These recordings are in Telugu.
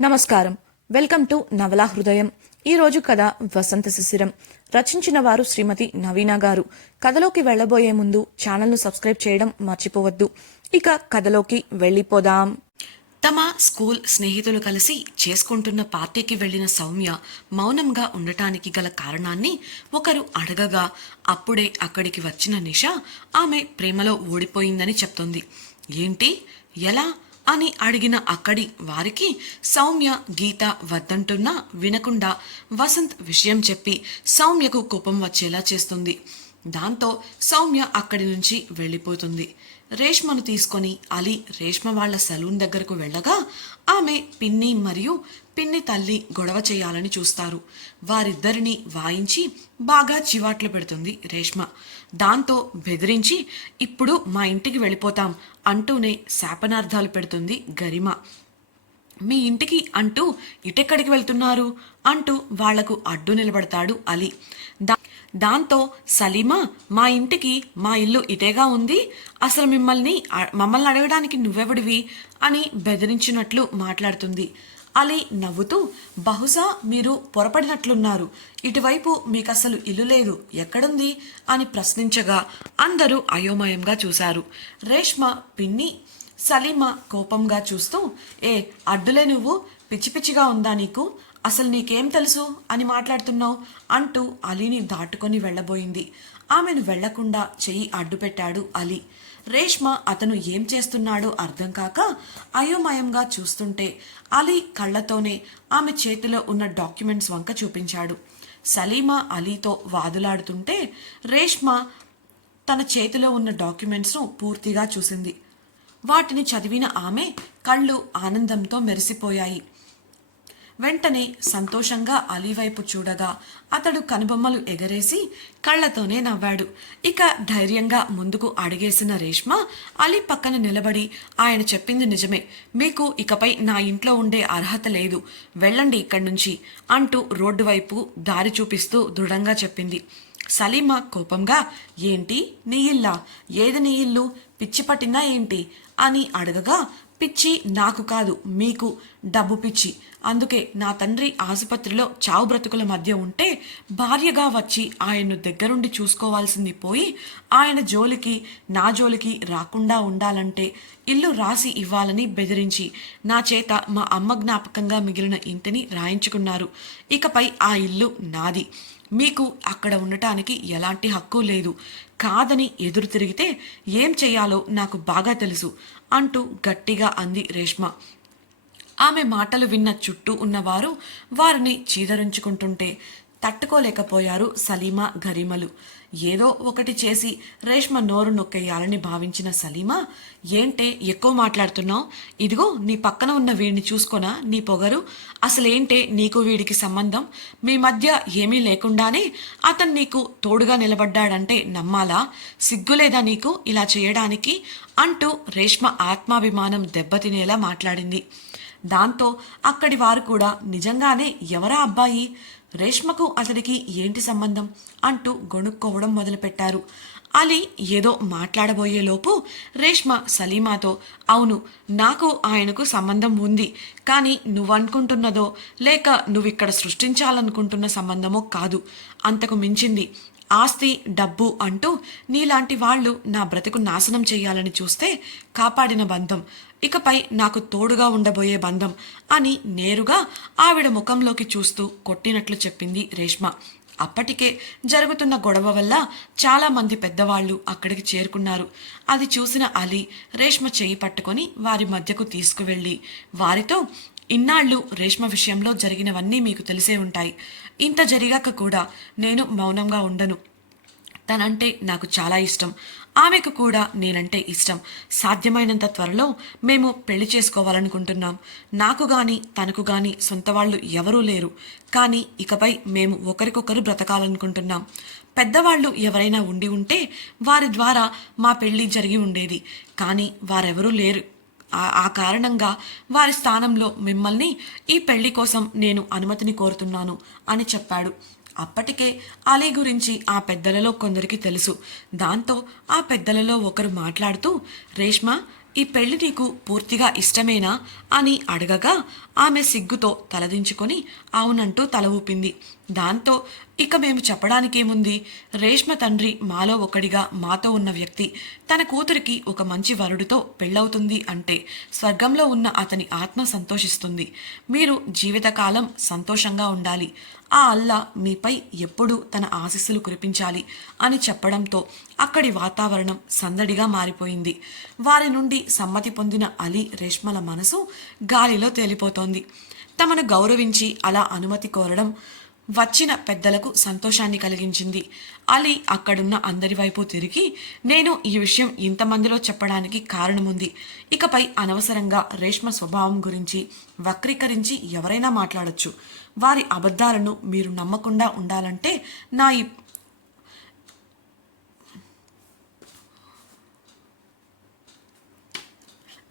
నమస్కారం. వెల్కమ్ టు నవలా హృదయం. ఈరోజు కథ వసంత శిశిరం. రచించిన వారు శ్రీమతి నవీన గారు. కథలోకి వెళ్ళబోయే ముందు ఛానల్ను సబ్స్క్రైబ్ చేయడం మర్చిపోవద్దు. ఇక కథలోకి వెళ్ళిపోదాం. తమ స్కూల్ స్నేహితులు కలిసి చేసుకుంటున్న పార్టీకి వెళ్ళిన సౌమ్య మౌనంగా ఉండటానికి గల కారణాన్ని ఒకరు అడగగా అప్పుడే అక్కడికి వచ్చిన నిష ఆమె ప్రేమలో ఓడిపోయిందని చెప్తుంది. ఏంటి? ఎలా? అని అడిగిన అక్కడి వారికి సౌమ్య గీత వద్దంటున్నా వినకుండా వసంత్ విషయం చెప్పి సౌమ్యకు కోపం వచ్చేలా చేస్తుంది. దాంతో సౌమ్య అక్కడి నుంచి వెళ్ళిపోతుంది. రేష్మను తీసుకొని అలీ రేష్మ వాళ్ళ సలూన్ దగ్గరకు వెళ్ళగా ఆమె పిన్ని మరియు పిన్ని తల్లి గొడవ చేయాలని చూస్తారు. వారిద్దరిని వాయించి బాగా చివాట్లు పెడుతుంది రేష్మ. దాంతో బెదిరించి ఇప్పుడు మా ఇంటికి వెళ్ళిపోతాం అంటూనే శాపనార్థాలు పెడుతుంది గరిమ. మీ ఇంటికి అంటూ ఇటెక్కడికి వెళ్తున్నారు? అంటూ వాళ్ళకు అడ్డు నిలబడతాడు అలీ. దా దాంతో సలీమా మా ఇంటికి మా ఇల్లు ఇటేగా ఉంది. అసలు మిమ్మల్ని మమ్మల్ని అడగడానికి నువ్వెవడివి? అని బెదిరించినట్లు మాట్లాడుతుంది అలీ నవ్వుతూ బహుశా మీరు పొరపడినట్లున్నారు. ఇటువైపు మీకు అసలు ఇల్లు లేదు. ఎక్కడుంది? అని ప్రశ్నించగా అందరూ అయోమయంగా చూశారు. రేష్మ పిన్ని సలీమా కోపంగా చూస్తూ ఏ అడ్డులే నువ్వు? పిచ్చి పిచ్చిగా ఉందా నీకు? అసలు నీకేం తెలుసు? అని మాట్లాడుతున్నావు అంటూ అలీని దాటుకొని వెళ్ళబోయింది. ఆమెను వెళ్ళకుండా చెయ్యి అడ్డుపెట్టాడు అలీ. రేష్మ అతను ఏం చేస్తున్నాడో అర్థం కాక అయోమయంగా చూస్తుంటే అలీ కళ్ళతోనే ఆమె చేతిలో ఉన్న డాక్యుమెంట్స్ వంక చూపించాడు. సలీమా అలీతో వాదులాడుతుంటే రేష్మ తన చేతిలో ఉన్న డాక్యుమెంట్స్ను పూర్తిగా చూసింది. వాటిని చదివిన ఆమె కళ్ళు ఆనందంతో మెరిసిపోయాయి. వెంటనే సంతోషంగా అలీ వైపు చూడగా అతడు కనుబొమ్మలు ఎగరేసి కళ్ళతోనే నవ్వాడు. ఇక ధైర్యంగా ముందుకు అడిగేసిన రేష్మ అలీ పక్కన నిలబడి ఆయన చెప్పింది నిజమే. మీకు ఇకపై నా ఇంట్లో ఉండే అర్హత లేదు. వెళ్ళండి ఇక్కడి నుంచి అంటూ రోడ్డు వైపు దారి చూపిస్తూ దృఢంగా చెప్పింది. సలీమా కోపంగా ఏంటి నీ ఇల్లా? ఏది నీ ఇల్లు? పిచ్చి పట్టిందా ఏంటి? అని అడగగా పిచ్చి నాకు కాదు మీకు డబ్బు పిచ్చి. అందుకే నా తండ్రి ఆసుపత్రిలో చావు బ్రతుకుల మధ్య ఉంటే భార్యగా వచ్చి ఆయన్ను దగ్గరుండి చూసుకోవాల్సింది పోయి ఆయన జోలికి నా జోలికి రాకుండా ఉండాలంటే ఇల్లు రాసి ఇవ్వాలని బెదిరించి నా చేత మా అమ్మ జ్ఞాపకంగా మిగిలిన ఇంటిని రాయించుకున్నారు. ఇకపై ఆ ఇల్లు నాది. మీకు అక్కడ ఉండటానికి ఎలాంటి హక్కు లేదు. కాదని ఎదురు తిరిగితే ఏం చేయాలో నాకు బాగా తెలుసు. అంటూ గట్టిగా అంది రేష్మ. ఆమె మాటలు విన్న చుట్టూ ఉన్నవారు వారిని చీదరించుకుంటుంటే తట్టుకోలేకపోయారు సలీమా గరిమలు. ఏదో ఒకటి చేసి రేష్మ నోరు నొక్కేయాలని భావించిన సలీమా ఏంటే ఎక్కువ మాట్లాడుతున్నావు? ఇదిగో నీ పక్కన ఉన్న వీడిని చూసుకోనా? నీ పొగరు? అసలేంటే నీకు వీడికి సంబంధం? మీ మధ్య ఏమీ లేకుండానే అతను నీకు తోడుగా నిలబడ్డాడంటే నమ్మాలా? సిగ్గులేదా నీకు ఇలా చేయడానికి? అంటూ రేష్మ ఆత్మాభిమానం దెబ్బతినేలా మాట్లాడింది. దాంతో అక్కడి వారు కూడా నిజంగానే ఎవరా అబ్బాయి? రేష్మకు అతడికి ఏంటి సంబంధం అంటూ గొణుక్కోవడం మొదలుపెట్టారు. అలీ ఏదో మాట్లాడబోయేలోపు రేష్మ సలీమాతో అవును నాకు ఆయనకు సంబంధం ఉంది కానీ నువ్వనుకుంటున్నదో లేక నువ్విక్కడ సృష్టించాలనుకుంటున్న సంబంధమో కాదు అంతకు మించింది. ఆస్తి డబ్బు అంటూ నీలాంటి వాళ్ళు నా బ్రతుకు నాశనం చేయాలని చూస్తే కాపాడిన బంధం. ఇకపై నాకు తోడుగా ఉండబోయే బంధం అని నేరుగా ఆవిడ ముఖంలోకి చూస్తూ కొట్టినట్లు చెప్పింది రేష్మ. అప్పటికే జరుగుతున్న గొడవ వల్ల చాలామంది పెద్దవాళ్ళు అక్కడికి చేరుకున్నారు. అది చూసిన అలీ రేష్మ చేయి పట్టుకొని వారి మధ్యకు తీసుకువెళ్ళి వారితో ఇన్నాళ్ళు రేష్మ విషయంలో జరిగినవన్నీ మీకు తెలిసే ఉంటాయి. ఇంత జరిగాక కూడా నేను మౌనంగా ఉండను. తనంటే నాకు చాలా ఇష్టం. ఆమెకు కూడా నేనంటే ఇష్టం. సాధ్యమైనంత త్వరలో మేము పెళ్ళి చేసుకోవాలనుకుంటున్నాం. నాకు గాని తనకు గాని సొంత వాళ్ళు ఎవరూ లేరు. కానీ ఇకపై మేము ఒకరికొకరు బ్రతకాలనుకుంటున్నాం. పెద్దవాళ్ళు ఎవరైనా ఉండి ఉంటే వారి ద్వారా మా పెళ్ళి జరిగి ఉండేది. కానీ వారెవరూ లేరు. ఆ- కారణంగా వారి స్థానంలో మిమ్మల్ని ఈ పెళ్ళి కోసం నేను అనుమతిని కోరుతున్నాను అని చెప్పాడు. అప్పటికే అలీ గురించి ఆ పెద్దలలో కొందరికి తెలుసు. దాంతో ఆ పెద్దలలో ఒకరు మాట్లాడుతూ రేష్మ ఈ పెళ్ళి నీకు పూర్తిగా ఇష్టమేనా? అని అడగగా ఆమె సిగ్గుతో తలదించుకొని అవునంటూ తల ఊపింది. దాంతో ఇక మేము చెప్పడానికేముంది? రేష్మ తండ్రి మాలో ఒకడిగా మాతో ఉన్న వ్యక్తి తన కూతురికి ఒక మంచి వరుడితో పెళ్ళవుతుంది అంటే స్వర్గంలో ఉన్న అతని ఆత్మ సంతోషిస్తుంది. మీరు జీవితకాలం సంతోషంగా ఉండాలి. ఆ అల్లా మీపై ఎప్పుడూ తన ఆశీస్సులు కురిపించాలి అని చెప్పడంతో అక్కడి వాతావరణం సందడిగా మారిపోయింది. వారి నుండి సమ్మతి పొందిన అలీ రేష్మల మనసు గాలిలో తేలిపోతోంది. తమను గౌరవించి అలా అనుమతి కోరడం వచ్చిన పెద్దలకు సంతోషాన్ని కలిగించింది. అలీ అక్కడున్న అందరి వైపు తిరిగి నేను ఈ విషయం ఇంతమందిలో చెప్పడానికి కారణముంది. ఇకపై అనవసరంగా రేష్మ స్వభావం గురించి వక్రీకరించి ఎవరైనా మాట్లాడచ్చు. వారి అబద్ధాలను మీరు నమ్మకుండా ఉండాలంటే నా ఈ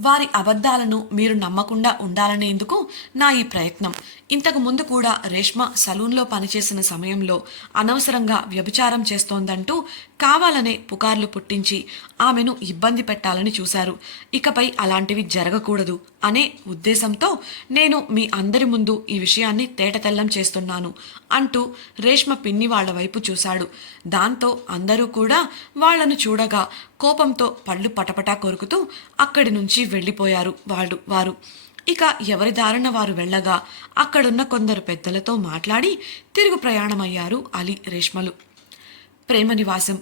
వారి అబద్ధాలను మీరు నమ్మకుండా ఉండాలనేందుకు నా ఈ ప్రయత్నం. ఇంతకు ముందు కూడా రేష్మ సలూన్లో పనిచేసిన సమయంలో అనవసరంగా వ్యభిచారం చేస్తోందంటూ కావాలనే పుకార్లు పుట్టించి ఆమెను ఇబ్బంది పెట్టాలని చూశారు. ఇకపై అలాంటివి జరగకూడదు అనే ఉద్దేశంతో నేను మీ అందరి ముందు ఈ విషయాన్ని తేటతెల్లం చేస్తున్నాను అంటూ రేష్మ పిన్ని వాళ్ళ వైపు చూశాడు. దాంతో అందరూ కూడా వాళ్ళను చూడగా కోపంతో పళ్ళు పటపటా కొరుకుతూ అక్కడి నుంచి వెళ్ళిపోయారు వాళ్ళు వారు. ఇక ఎవరి దారిన వారు వెళ్ళగా అక్కడున్న కొందరు పెద్దలతో మాట్లాడి తిరుగు ప్రయాణమయ్యారు అలీ రేష్మలు. ప్రేమ నివాసం.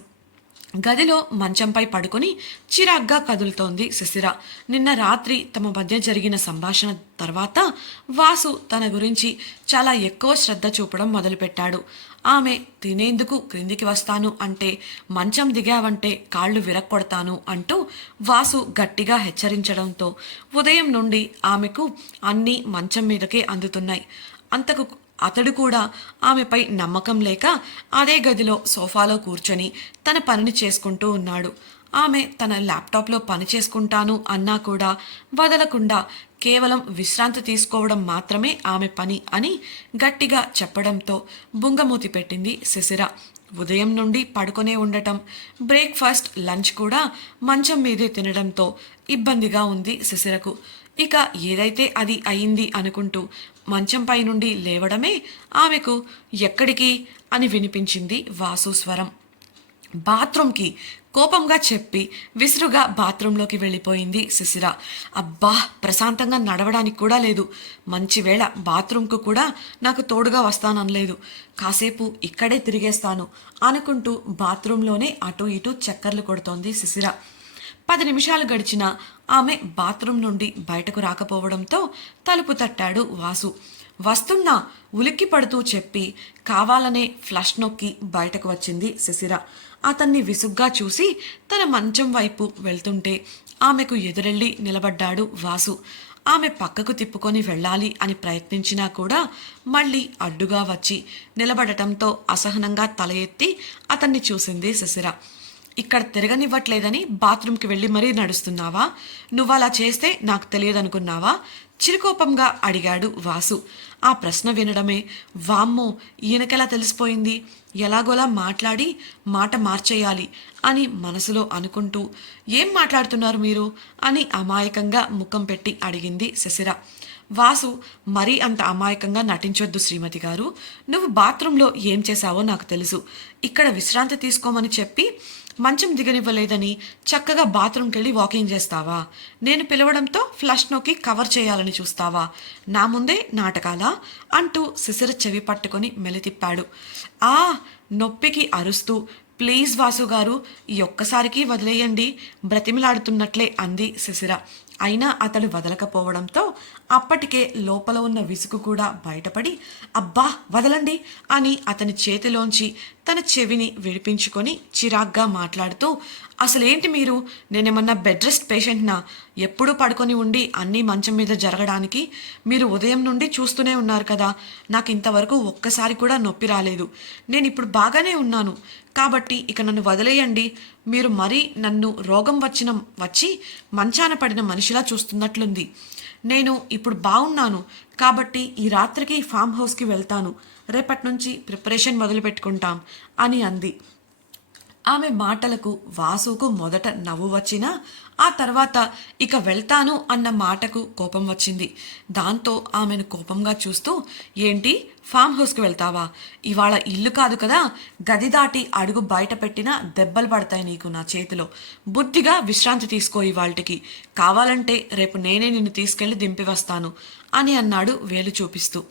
గదిలో మంచంపై పడుకొని చిరాగ్గా కదులుతోంది శశిర. నిన్న రాత్రి తమ మధ్య జరిగిన సంభాషణ తర్వాత వాసు తన గురించి చాలా ఎక్కువ శ్రద్ధ చూపడం మొదలుపెట్టాడు. ఆమె తినేందుకు క్రిందికి వస్తాను అంటే మంచం దిగావంటే కాళ్ళు విరక్కొడతాను అంటూ వాసు గట్టిగా హెచ్చరించడంతో ఉదయం నుండి ఆమెకు అన్నీ మంచం మీదకే అందుతున్నాయి. అంతకు అతడు కూడా ఆమెపై నమ్మకం లేక అదే గదిలో సోఫాలో కూర్చొని తన పనిని చేసుకుంటూ ఉన్నాడు. ఆమె తన ల్యాప్టాప్లో పని చేసుకుంటాను అన్నా కూడా వదలకుండా కేవలం విశ్రాంతి తీసుకోవడం మాత్రమే ఆమె పని అని గట్టిగా చెప్పడంతో బుంగమూతి పెట్టింది శిశిర. ఉదయం నుండి పడుకొనే ఉండటం బ్రేక్ఫాస్ట్ లంచ్ కూడా మంచం మీదే తినడంతో ఇబ్బందిగా ఉంది శిశిరకు. ఇక ఏదైతే అది అయింది అనుకుంటూ మంచంపై నుండి లేవడమే ఆమెకు ఎక్కడికి అని వినిపించింది వాసు స్వరం. బాత్రూంకి కోపంగా చెప్పి విసురుగా బాత్రూంలోకి వెళ్ళిపోయింది శిశిర అబ్బా ప్రశాంతంగా నడవడానికి కూడా లేదు. మంచివేళ బాత్రూంకు కూడా నాకు తోడుగా వస్తాననలేదు. కాసేపు ఇక్కడే తిరిగేస్తాను అనుకుంటూ బాత్రూంలోనే అటు ఇటు చక్కర్లు కొడుతోంది శిశిర పది నిమిషాలు గడిచినా ఆమె బాత్రూం నుండి బయటకు రాకపోవడంతో తలుపు తట్టాడు వాసు. వస్తున్నా ఉలిక్కి పడుతూ చెప్పి కావాలనే ఫ్లష్ నొక్కి బయటకు వచ్చింది శిశిర. అతన్ని విసుగ్గా చూసి తన మంచం వైపు వెళ్తుంటే ఆమెకు ఎదురెళ్ళి నిలబడ్డాడు వాసు. ఆమె పక్కకు తిప్పుకొని వెళ్ళాలి అని ప్రయత్నించినా కూడా మళ్ళీ అడ్డుగా వచ్చి నిలబడటంతో అసహనంగా తల ఎత్తి అతన్ని చూసింది శిశిర. ఇక్కడ తిరగనివ్వట్లేదని బాత్రూంకి వెళ్ళి మరీ నడుస్తున్నావా? నువ్వు అలా చేస్తే నాకు తెలియదనుకున్నావా? చిరుకోపంగా అడిగాడు వాసు. ఆ ప్రశ్న వినడమే. వామ్మో ఈయనకెలా తెలిసిపోయింది? ఎలాగోలా మాట్లాడి మాట మార్చేయాలి అని మనసులో అనుకుంటూ ఏం మాట్లాడుతున్నారు మీరు? అని అమాయకంగా ముఖం పెట్టి అడిగింది శశిర. వాసు మరీ అంత అమాయకంగా నటించొద్దు శ్రీమతి గారు. నువ్వు బాత్రూంలో ఏం చేశావో నాకు తెలుసు. ఇక్కడ విశ్రాంతి తీసుకోమని చెప్పి మంచం దిగనివ్వలేదని చక్కగా బాత్రూమ్కి వెళ్ళి వాకింగ్ చేస్తావా? నేను పిలవడంతో ఫ్లష్ నొక్కి కవర్ చేయాలని చూస్తావా? నా ముందే నాటకాలా? అంటూ శిశిర చెవి పట్టుకొని మెలితిప్పాడు. ఆ నొప్పికి అరుస్తూ ప్లీజ్ వాసు గారు ఈ ఒక్కసారికి వదిలేయండి. బ్రతిమిలాడుతున్నట్లే అంది శిశిర. అయినా అతడు వదలకపోవడంతో అప్పటికే లోపల ఉన్న విసుగు కూడా బయటపడి అబ్బా వదలండి అని అతని చేతిలోంచి తన చెవిని విడిపించుకొని చిరాగ్గా మాట్లాడుతూ అసలేంటి మీరు? నేనేమన్నా బెడ్ రెస్ట్ పేషెంట్నా? ఎప్పుడూ పడుకొని ఉండి అన్నీ మంచం మీద జరగడానికి మీరు ఉదయం నుండి చూస్తూనే ఉన్నారు కదా. నాకు ఇంతవరకు ఒక్కసారి కూడా నొప్పి రాలేదు. నేను ఇప్పుడు బాగానే ఉన్నాను. కాబట్టి ఇక నన్ను వదిలేయండి. మీరు మరీ నన్ను రోగం వచ్చిన వచ్చి మంచాన పడిన మనిషిలా చూస్తున్నట్లుంది. నేను ఇప్పుడు బాగున్నాను కాబట్టి ఈ రాత్రికి ఫామ్ హౌస్కి వెళ్తాను. రేపటి నుంచి ప్రిపరేషన్ మొదలు పెట్టుకుంటాం అని అంది. ఆమె మాటలకు వాసుకు మొదట నవ్వు వచ్చినా ఆ తర్వాత ఇక వెళ్తాను అన్న మాటకు కోపం వచ్చింది. దాంతో ఆమెను కోపంగా చూస్తూ ఏంటి? ఫామ్ హౌస్కి వెళ్తావా? ఇవాళ ఇల్లు కాదు కదా. గది దాటి అడుగు బయట పెట్టినా దెబ్బలు పడతాయి నీకు నా చేతిలో. బుద్ధిగా విశ్రాంతి తీసుకో ఇవాళకి కావాలంటే రేపు నేనే నిన్ను తీసుకెళ్ళి దింపి వస్తాను అని అన్నాడు వేలు చూపిస్తూ.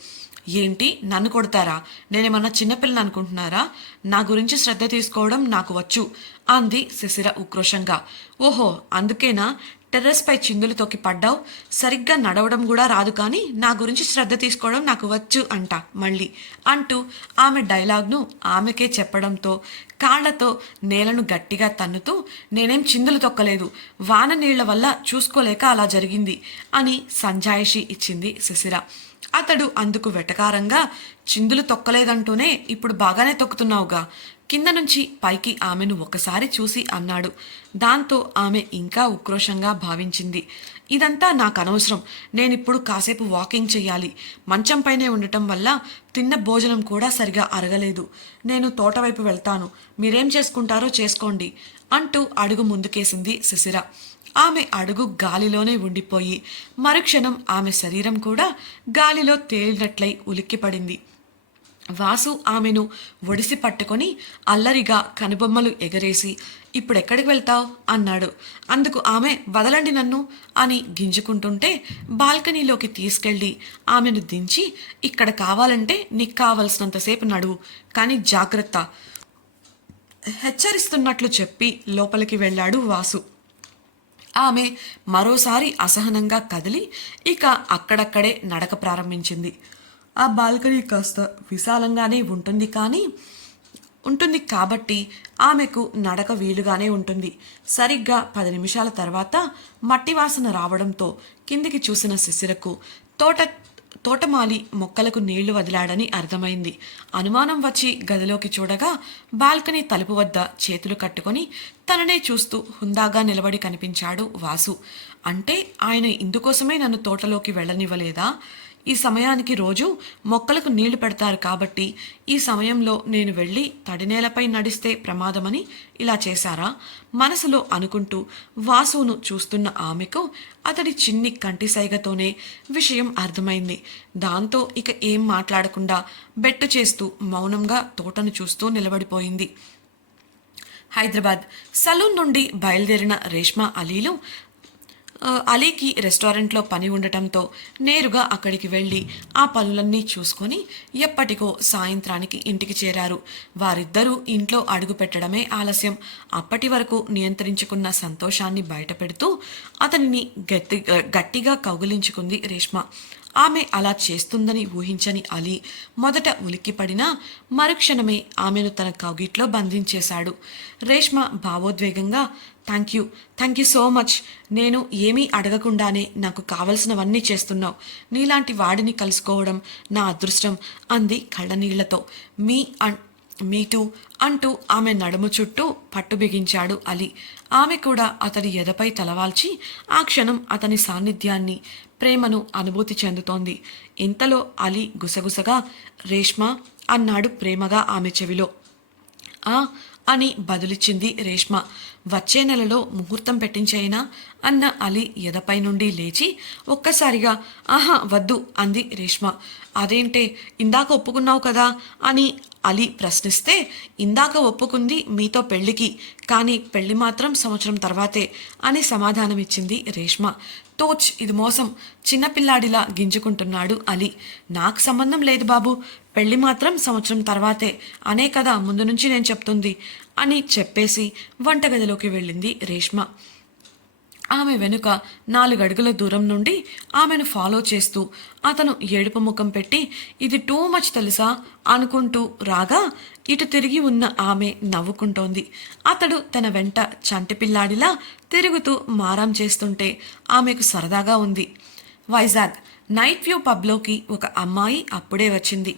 ఏంటి? నన్ను కొడతారా? నేనేమన్నా చిన్నపిల్లని అనుకుంటున్నారా? నా గురించి శ్రద్ధ తీసుకోవడం నాకు వచ్చు అంది శిశిర ఉక్రోషంగా. ఓహో అందుకేనా? టెర్రస్ పై చిందులు తొక్కి పడ్డావు? సరిగ్గా నడవడం కూడా రాదు కానీ నా గురించి శ్రద్ధ తీసుకోవడం నాకు వచ్చు అంట మళ్ళీ అంటూ ఆమె డైలాగ్ను ఆమెకే చెప్పడంతో కాళ్ళతో నేలను గట్టిగా తన్నుతూ నేనేం చిందులు తొక్కలేదు వాన నీళ్ళ వల్ల చూసుకోలేక అలా జరిగింది అని సంజాయిషి ఇచ్చింది శిశిర. అతడు అందుకు వెటకారంగా చిందులు తొక్కలేదంటూనే ఇప్పుడు బాగానే తొక్కుతున్నావుగా. కింద నుంచి పైకి ఆమెను ఒకసారి చూసి అన్నాడు. దాంతో ఆమె ఇంకా ఉక్రోషంగా భావించింది. ఇదంతా నాకు అనవసరం నేనిప్పుడు కాసేపు వాకింగ్ చెయ్యాలి. మంచంపైనే ఉండటం వల్ల తిన్న భోజనం కూడా సరిగా అరగలేదు. నేను తోటవైపు వెళ్తాను. మీరేం చేసుకుంటారో చేసుకోండి అంటూ అడుగు ముందుకేసింది శిశిర. ఆమె అడుగు గాలిలోనే ఉండిపోయి మరుక్షణం ఆమె శరీరం కూడా గాలిలో తేలినట్లై ఉలిక్కిపడింది. వాసు ఆమెను ఒడిసి పట్టుకొని అల్లరిగా కనుబొమ్మలు ఎగరేసి ఇప్పుడెక్కడికి వెళ్తావు? అన్నాడు. అందుకు ఆమె వదలండి నన్ను అని గింజుకుంటుంటే బాల్కనీలోకి తీసుకెళ్ళి ఆమెను దించి ఇక్కడ కావాలంటే నీకు కావలసినంతసేపు నడువు కానీ జాగ్రత్త హెచ్చరిస్తున్నట్లు చెప్పి లోపలికి వెళ్ళాడు వాసు. ఆమె మరోసారి అసహనంగా కదిలి ఇక అక్కడక్కడే నడక ప్రారంభించింది. ఆ బాల్కనీ కాస్త విశాలంగానే ఉంటుంది కానీ ఉంటుంది కాబట్టి ఆమెకు నడక వీలుగానే ఉంటుంది. సరిగ్గా పది నిమిషాల తర్వాత మట్టి వాసన రావడంతో కిందికి చూసిన శిశిరకు తోట తోటమాలి మొక్కలకు నీళ్ళు వదిలాడని అర్థమైంది. అనుమానం వచ్చి గదిలోకి చూడగా బాల్కనీ తలుపు వద్ద చేతులు కట్టుకొని తననే చూస్తూ హుందాగా నిలబడి కనిపించాడు వాసు. అంటే ఆయన ఇందుకోసమే నన్ను తోటలోకి వెళ్ళనివ్వలేదా? ఈ సమయానికి రోజు మొక్కలకు నీళ్ళు పెడతారు కాబట్టి ఈ సమయంలో నేను వెళ్ళి తడినేలపై నడిస్తే ప్రమాదమని ఇలా చేశారా? మనసులో అనుకుంటూ వాసును చూస్తున్న ఆమెకు అతడి చిన్ని కంటి సైగతోనే విషయం అర్థమైంది. దాంతో ఇక ఏం మాట్లాడకుండా బెట్టు చేస్తూ మౌనంగా తోటను చూస్తూ నిలబడిపోయింది. హైదరాబాద్ సలూన్ నుండి బయలుదేరిన రేష్మా అలీలు అలీకి రెస్టారెంట్లో పని ఉండటంతో నేరుగా అక్కడికి వెళ్ళి ఆ పనులన్నీ చూసుకొని ఎప్పటికో సాయంత్రానికి ఇంటికి చేరారు. వారిద్దరూ ఇంట్లో అడుగు పెట్టడమే ఆలస్యం. అప్పటి వరకు నియంత్రించుకున్న సంతోషాన్ని బయటపెడుతూ అతనిని గట్టి గట్టిగా కౌగిలించుకుంది రేష్మ. ఆమె అలా చేస్తుందని ఊహించని అలీ మొదట ఉలిక్కిపడినా మరుక్షణమే ఆమెను తన కౌగిట్లో బంధించేశాడు. Reshma భావోద్వేగంగా thank you thank you so much. నేను ఏమీ అడగకుండానే నాకు కావలసినవన్నీ చేస్తున్నావు. నీలాంటి వాడిని కలుసుకోవడం నా అదృష్టం అంది కళ్ళనీళ్ళతో. మీ అన్ మీటూ అంటూ ఆమె నడుము చుట్టూ పట్టు బిగించాడు అలీ. ఆమె కూడా అతడి ఎదపై తలవాల్చి ఆ క్షణం అతని సాన్నిధ్యాన్ని ప్రేమను అనుభూతి చెందుతోంది. ఇంతలో అలీ గుసగుసగా రేష్మ అన్నాడు ప్రేమగా ఆమె చెవిలో. ఆ అని బదులిచ్చింది రేష్మ. వచ్చే నెలలో ముహూర్తం పెట్టించైనా? అన్న అలీ ఎదపై నుండి లేచి ఒక్కసారిగా ఆహా వద్దు అంది రేష్మ. అదేంటే ఇందాక ఒప్పుకున్నావు కదా? అని అలీ ప్రశ్నిస్తే ఇందాక ఒప్పుకుంది మీతో పెళ్ళికి కానీ పెళ్ళి మాత్రం సంవత్సరం తర్వాతే అని సమాధానమిచ్చింది రేష్మ. తోచ్ ఇది మోసం చిన్నపిల్లాడిలా గింజుకుంటున్నాడు అలీ. నాకు సంబంధం లేదు బాబు పెళ్ళి మాత్రం సంవత్సరం తర్వాతే అనే కదా ముందు నుంచి నేను చెప్తుంది. అని చెప్పేసి వంటగదిలోకి వెళ్ళింది రేష్మ. ఆమె వెనుక నాలుగడుగుల దూరం నుండి ఆమెను ఫాలో చేస్తూ అతను ఏడుపు ముఖం పెట్టి ఇది టూ మచ్ తెలుసా? అనుకుంటూ రాగా ఇటు తిరిగి ఉన్న ఆమె నవ్వుకుంటోంది. అతడు తన వెంట చంటిపిల్లాడిలా తిరుగుతూ మారం చేస్తుంటే ఆమెకు సరదాగా ఉంది. వైజాగ్ నైట్ వ్యూ పబ్లోకి ఒక అమ్మాయి అప్పుడే వచ్చింది.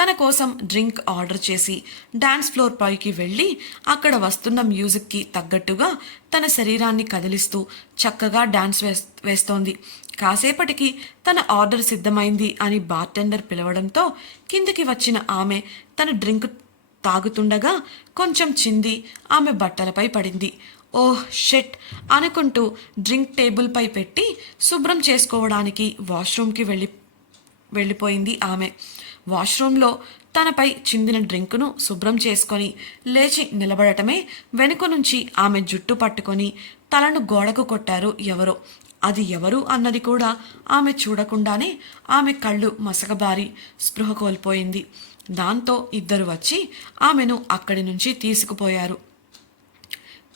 తన కోసం డ్రింక్ ఆర్డర్ చేసి డాన్స్ ఫ్లోర్ పైకి వెళ్ళి అక్కడ వస్తున్న మ్యూజిక్కి తగ్గట్టుగా తన శరీరాన్ని కదిలిస్తూ చక్కగా డాన్స్ వేస్ వేస్తోంది. కాసేపటికి తన ఆర్డర్ సిద్ధమైంది అని బార్టెండర్ పిలవడంతో కిందికి వచ్చిన ఆమె తన డ్రింక్ తాగుతుండగా కొంచెం చింది ఆమె బట్టలపై పడింది. ఓహ్ షెట్! అనుకుంటూ డ్రింక్ టేబుల్పై పెట్టి శుభ్రం చేసుకోవడానికి వాష్రూమ్కి వెళ్ళి వెళ్ళిపోయింది ఆమె. వాష్రూంలో తనపై చిందిన డ్రింకును శుభ్రం చేసుకొని లేచి నిలబడటమే వెనుక నుంచి ఆమె జుట్టు పట్టుకొని తలను గోడకు కొట్టారు ఎవరో. అది ఎవరు అన్నది కూడా ఆమె చూడకుండానే ఆమె కళ్ళు మసకబారి స్పృహ కోల్పోయింది. దాంతో ఇద్దరు వచ్చి ఆమెను అక్కడి నుంచి తీసుకుపోయారు.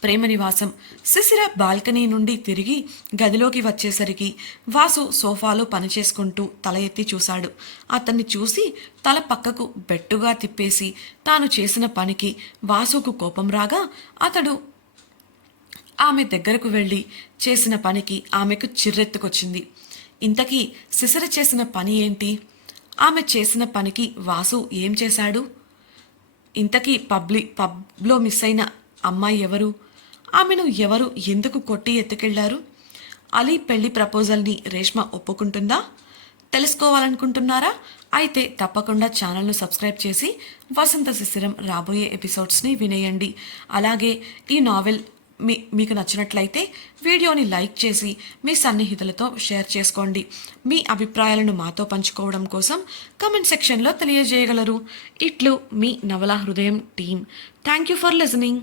ప్రేమ నివాసం శిశిర బాల్కనీ నుండి తిరిగి గదిలోకి వచ్చేసరికి వాసు సోఫాలో పనిచేసుకుంటూ తల ఎత్తి చూశాడు. అతన్ని చూసి తల పక్కకు బెట్టుగా తిప్పేసి తాను చేసిన పనికి వాసుకు కోపం రాగా అతడు ఆమె దగ్గరకు వెళ్ళి చేసిన పనికి ఆమెకు చిర్రెత్తుకొచ్చింది. ఇంతకీ శిశిర చేసిన పని ఏంటి? ఆమె చేసిన పనికి వాసు ఏం చేశాడు? ఇంతకీ పబ్లి పబ్లో మిస్ అయిన అమ్మాయి ఎవరు? ఆమెను ఎవరు ఎందుకు కొట్టి ఎత్తుకెళ్ళారు? అలీ పెళ్ళి ప్రపోజల్ని రేష్మ ఒప్పుకుంటుందా? తెలుసుకోవాలనుకుంటున్నారా? అయితే తప్పకుండా ఛానల్ను సబ్స్క్రైబ్ చేసి వసంత శిశిరం రాబోయే ఎపిసోడ్స్ని వినేయండి. అలాగే ఈ నావెల్ మీ మీకు నచ్చినట్లయితే వీడియోని లైక్ చేసి మీ సన్నిహితులతో షేర్ చేసుకోండి. మీ అభిప్రాయాలను మాతో పంచుకోవడం కోసం కమెంట్ సెక్షన్లో తెలియజేయగలరు. ఇట్లు మీ నవల హృదయం team. Thank you for listening